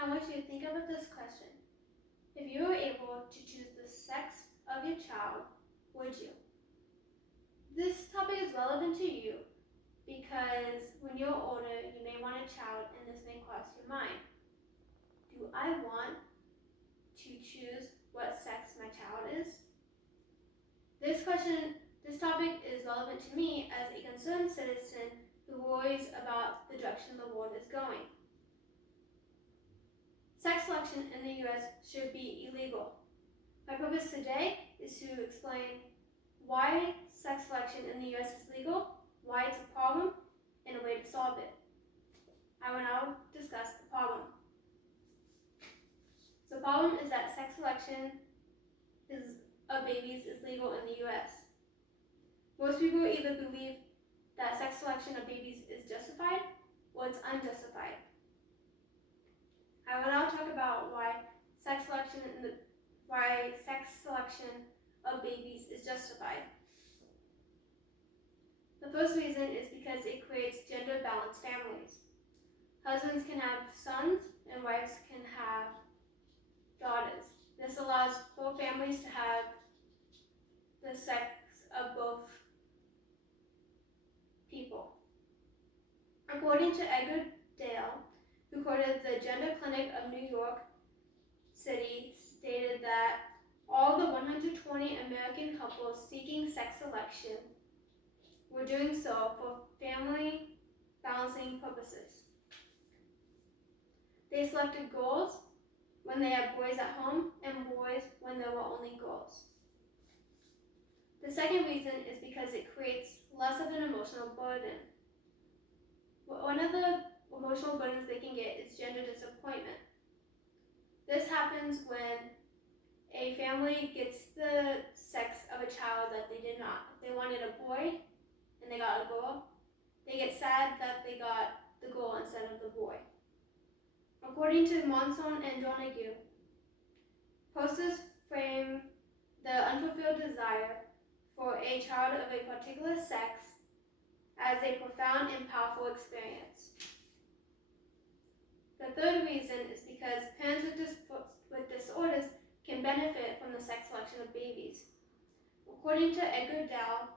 I want you to think about this question. If you were able to choose the sex of your child, would you? This topic is relevant to you because when you're older, you may want a child and this may cross your mind. Do I want to choose what sex my child is? This topic is relevant to me as a concerned citizen who worries about the direction the world is going. Sex selection in the US should be illegal. My purpose today is to explain why sex selection in the US is legal, why it's a problem, and a way to solve it. I will now discuss the problem. The problem is that sex selection of babies is legal in the US. Most people either believe that sex selection of babies is justified or it's unjustified. I will now talk about why sex selection of babies is justified. The first reason is because it creates gender-balanced families. Husbands can have sons and wives can have daughters. This allows both families to have the sex of both people. According to Edgar Dale, who quoted the Gender Clinic of New York City, stated that all the 120 American couples seeking sex selection were doing so for family balancing purposes. They selected girls when they had boys at home and boys when there were only girls. The second reason is because it creates less of an emotional burden. One of the emotional burdens they can get is gender disappointment. This happens when a family gets the sex of a child that they did not. If they wanted a boy and they got a girl, they get sad that they got the girl instead of the boy. According to Monson and Donahue, posters frame the unfulfilled desire for a child of a particular sex as a profound and powerful experience. The third reason is because parents with disorders can benefit from the sex selection of babies. According to Edgar Dale,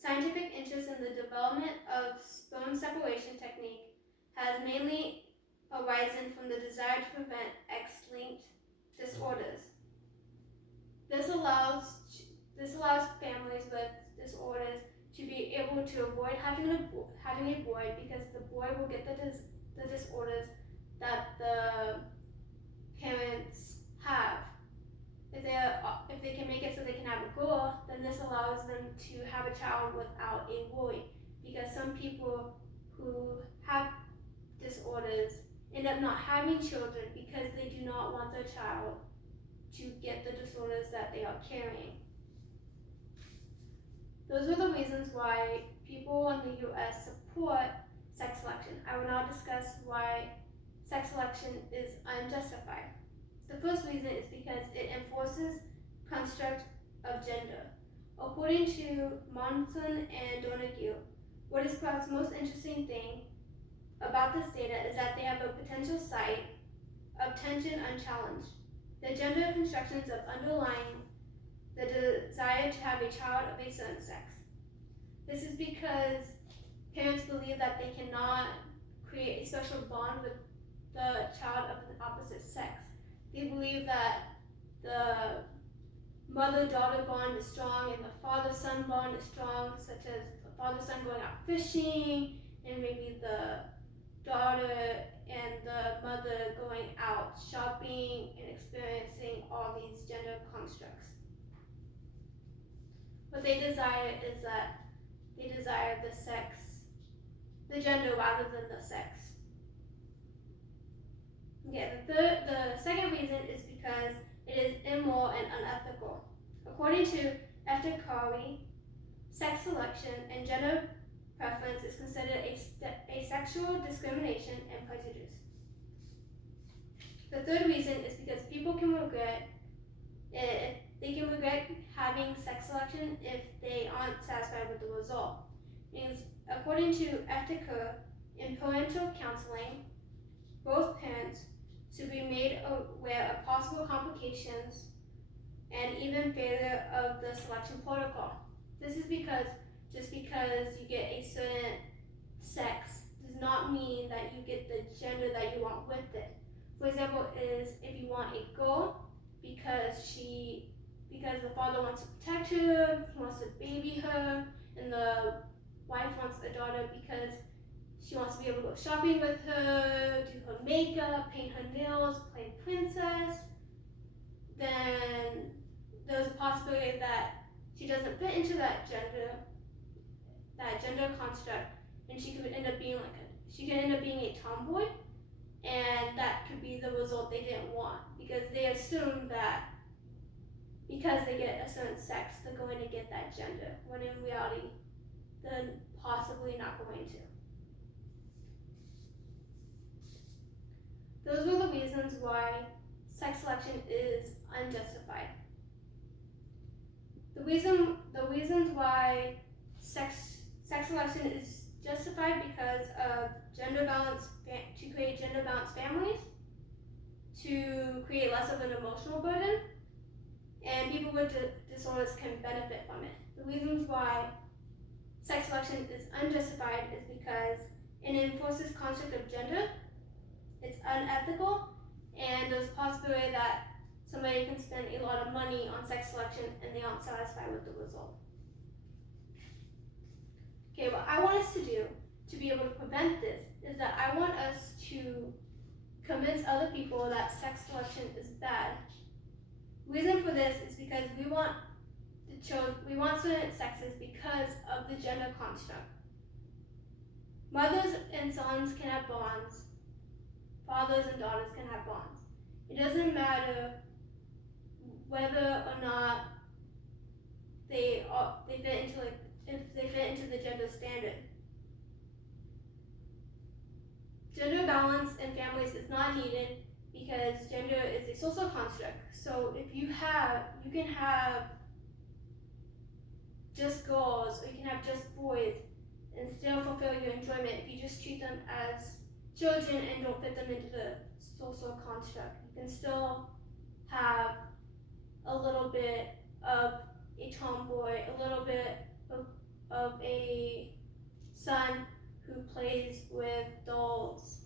scientific interest in the development of sperm separation technique has mainly arisen from the desire to prevent X-linked disorders. This allows families with disorders to be able to avoid having a boy because the boy will get the disorders that the parents have. If they can make it so they can have a girl, then this allows them to have a child without a worry. Because some people who have disorders end up not having children because they do not want their child to get the disorders that they are carrying. Those are the reasons why people in the US support sex selection. I will now discuss why sex selection is unjustified. The first reason is because it enforces construct of gender. According to Monson and Donahue, what is perhaps the most interesting thing about this data is that they have a potential site of tension unchallenged. The gender constructions of underlying the desire to have a child of a certain sex. This is because parents believe that they cannot create a special bond with the child of the opposite sex. They believe that the mother-daughter bond is strong and the father-son bond is strong, such as the father-son going out fishing and maybe the daughter and the mother going out shopping and experiencing all these gender constructs. What they desire is that they desire the gender rather than the sex. Okay, the second reason is because it is immoral and unethical. According to Eftekari, sex selection and gender preference is considered a sexual discrimination and prejudice. The third reason is because people can regret having sex selection if they aren't satisfied with the result. Because according to Eftekari, in parental counseling, both parents should be aware of possible complications and even failure of the selection protocol. This is because just because you get a certain sex does not mean that you get the gender that you want with it. For example, is if you want a girl because the father wants to protect her, he wants to baby her, and the wife wants a daughter because she wants to be able to go shopping with her, do her makeup, paint her nails, play princess, then there's a possibility that she doesn't fit into that gender construct, and she could end up being a tomboy, and that could be the result they didn't want because they assume that because they get a certain sex they're going to get that gender, when in reality they're possibly not going to. Those were the reasons why sex selection is unjustified. The reasons why sex selection is justified because of gender balance, to create gender balanced families, to create less of an emotional burden, and people with disorders can benefit from it. The reasons why sex selection is unjustified is because it enforces construct of gender, it's unethical, and there's a possibility that somebody can spend a lot of money on sex selection and they aren't satisfied with the result. Okay, what I want us to do to be able to prevent this is that I want us to convince other people that sex selection is bad. The reason for this is because we want certain sexes because of the gender construct. Mothers and sons can have bonds. Fathers and daughters can have bonds. It doesn't matter whether or not they fit into if they fit into the gender standard. Gender balance in families is not needed because gender is a social construct. So if you can have just girls or you can have just boys and still fulfill your enjoyment if you just treat them as children and don't fit them into the social construct. You can still have a little bit of a tomboy, a little bit of a son who plays with dolls,